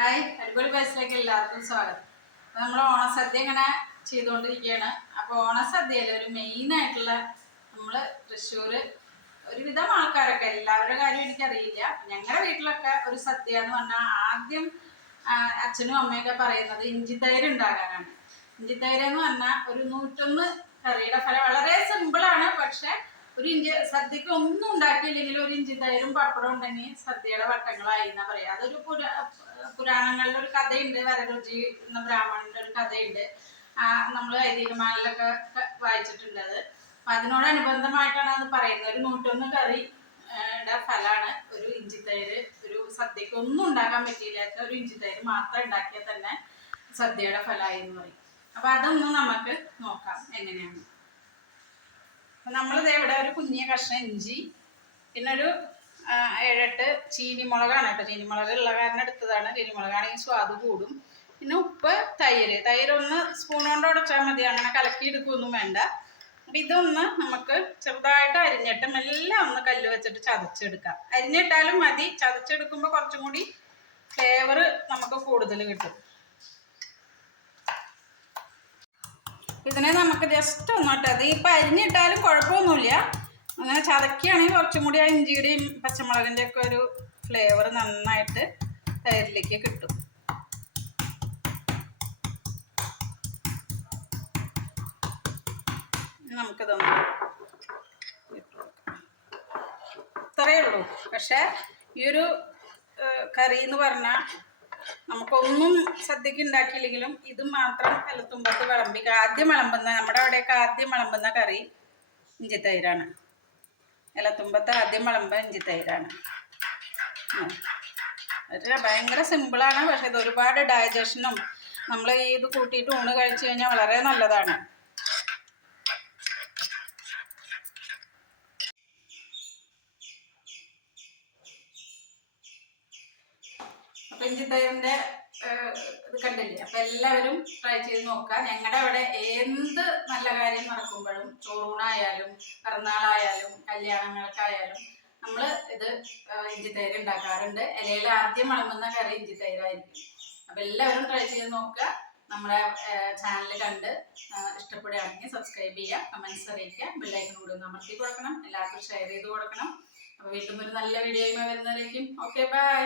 Hi അടിപൊളി ബസ്സിലേക്ക് എല്ലാവർക്കും സ്വാഗതം. നമ്മൾ ഓണസദ്യ ഇങ്ങനെ ചെയ്തുകൊണ്ടിരിക്കുകയാണ്. അപ്പോൾ ഓണസദ്യയിൽ ഒരു മെയിൻ ആയിട്ടുള്ള നമ്മൾ തൃശ്ശൂർ ഒരുവിധം ആൾക്കാരൊക്കെ എല്ലാവരുടെ കാര്യം എനിക്കറിയില്ല. ഞങ്ങളുടെ വീട്ടിലൊക്കെ ഒരു സദ്യ എന്ന് പറഞ്ഞാൽ ആദ്യം അച്ഛനും അമ്മയൊക്കെ പറയുന്നത് ഇഞ്ചിത്തൈര് ഉണ്ടാകാനാണ് ഇഞ്ചിത്തൈര് എന്ന് പറഞ്ഞാൽ ഒരു നൂറ്റൊന്ന് കറിയുടെ ഫലം. വളരെ സിമ്പിളാണ് പക്ഷെ ഒരു ഇഞ്ച് സദ്യക്ക് ഒന്നും ഉണ്ടാക്കിയില്ലെങ്കിൽ ഒരു ഇഞ്ചി തൈരും പപ്പടം ഉണ്ടെങ്കിൽ സദ്യയുടെ വട്ടങ്ങളായി എന്നാ പറയാ. അതൊരു പുരാ പുരാണങ്ങളിൽ ഒരു കഥയുണ്ട്. വരരുചി എന്ന ബ്രാഹ്മണന്റെ ഒരു കഥയുണ്ട്. ആ നമ്മൾ ഐതിഹ്യമാനിലൊക്കെ വായിച്ചിട്ടുണ്ട് അത്. അപ്പൊ അതിനോടനുബന്ധമായിട്ടാണ് അത് പറയുന്നത്. ഒരു നൂറ്റൊന്ന് കറി ഫലാണ് ഒരു ഇഞ്ചി തൈര് ഒരു സദ്യക്ക് ഒന്നും ഉണ്ടാക്കാൻ പറ്റിയില്ലാത്ത ഒരു ഇഞ്ചി തൈര് മാത്രം ഉണ്ടാക്കിയാൽ തന്നെ സദ്യയുടെ ഫലമായി എന്ന് പറയും. അപ്പൊ അതൊന്നും നമുക്ക് നോക്കാം. എങ്ങനെയാണ്? അപ്പൊ നമ്മളിത് ഇവിടെ ഒരു കുഞ്ഞിയ കഷ്ണം ഇഞ്ചി പിന്നെ ഒരു ഏഴെട്ട് ചീനിമുളകാണ് കേട്ടോ. ചീനിമുളക് ഉള്ള കാരണം എടുത്തതാണ്. ചീനിമുളകാണെങ്കിൽ സ്വാദ് കൂടും. പിന്നെ ഉപ്പ് തൈര്. തൈര് ഒന്ന് സ്പൂൺ കൊണ്ട് ഉടച്ചാൽ മതി. അങ്ങനെ കലക്കി എടുക്കുകയൊന്നും വേണ്ട. അപ്പം ഇതൊന്ന് നമുക്ക് ചെറുതായിട്ട് അരിഞ്ഞിട്ട് മെല്ലെ ഒന്ന് കല്ല് വെച്ചിട്ട് ചതച്ചെടുക്കാം. അരിഞ്ഞിട്ടാലും മതി. ചതച്ചെടുക്കുമ്പോൾ കുറച്ചും കൂടി ഫ്ലേവർ നമുക്ക് കൂടുതൽ കിട്ടും. ഇതിനെ നമുക്ക് ജസ്റ്റ് ഒന്നോട്ടെ അത് ഇപ്പം അരിഞ്ഞിട്ടാലും കുഴപ്പമൊന്നുമില്ല അങ്ങനെ ചതക്കുകയാണെങ്കിൽ കുറച്ചും കൂടി ആ ഇഞ്ചിയുടെയും പച്ചമുളകിന്റെ ഒക്കെ ഒരു ഫ്ലേവർ നന്നായിട്ട് തൈരിലേക്ക് കിട്ടും നമുക്കിതൊന്ന്. ഇത്രയേ ഉള്ളൂ പക്ഷേ ഈ ഒരു കറി എന്ന് പറഞ്ഞാൽ നമുക്കൊന്നും സദ്യക്ക് ഉണ്ടാക്കിയില്ലെങ്കിലും ഇത് മാത്രം തലത്തുമ്പത്ത് വിളമ്പി ആദ്യം വിളമ്പുന്ന നമ്മുടെ അവിടെയൊക്കെ ആദ്യം വിളമ്പുന്ന കറി ഇഞ്ചിത്തൈരാണ് ഇലത്തുമ്പത്ത് ആദ്യം വിളമ്പ ഇഞ്ചി തൈരാണ്. ഭയങ്കര സിമ്പിളാണ് പക്ഷെ ഇത് ഒരുപാട് ഡൈജഷനും നമ്മൾ ഈ ഇത് കൂട്ടിയിട്ട് ഊണ് കഴിച്ചു കഴിഞ്ഞാൽ വളരെ നല്ലതാണ്. ഏഹ്, ഇത് കണ്ടില്ലേ? അപ്പൊ എല്ലാവരും ട്രൈ ചെയ്ത് നോക്കുക ഞങ്ങളുടെ അവിടെ എന്ത് നല്ല കാര്യം നടക്കുമ്പോഴും ചോറൂണായാലും പിറന്നാളായാലും കല്യാണങ്ങൾക്കായാലും നമ്മൾ ഇത് ഇഞ്ചി ഇഞ്ചിത്തൈര് ഉണ്ടാക്കാറുണ്ട്. ഇലയിൽ ആദ്യം വളമ്പുന്ന കറി ഇഞ്ചിത്തൈരായിരിക്കും അപ്പൊ എല്ലാവരും ട്രൈ ചെയ്ത് നോക്കുക നമ്മുടെ ചാനൽ കണ്ട് ഇഷ്ടപ്പെടുകയാണെങ്കിൽ സബ്സ്ക്രൈബ് ചെയ്യുക കമന്റ്സ് അറിയിക്കുക ബെല്ലൈക്കൺ കൂടി അമർത്തി കൊടുക്കണം. എല്ലാവർക്കും ഷെയർ ചെയ്ത് കൊടുക്കണം. അപ്പൊ വീണ്ടും ഒരു നല്ല വീഡിയോയുമായി വരുന്നതായിരിക്കും. Okay bye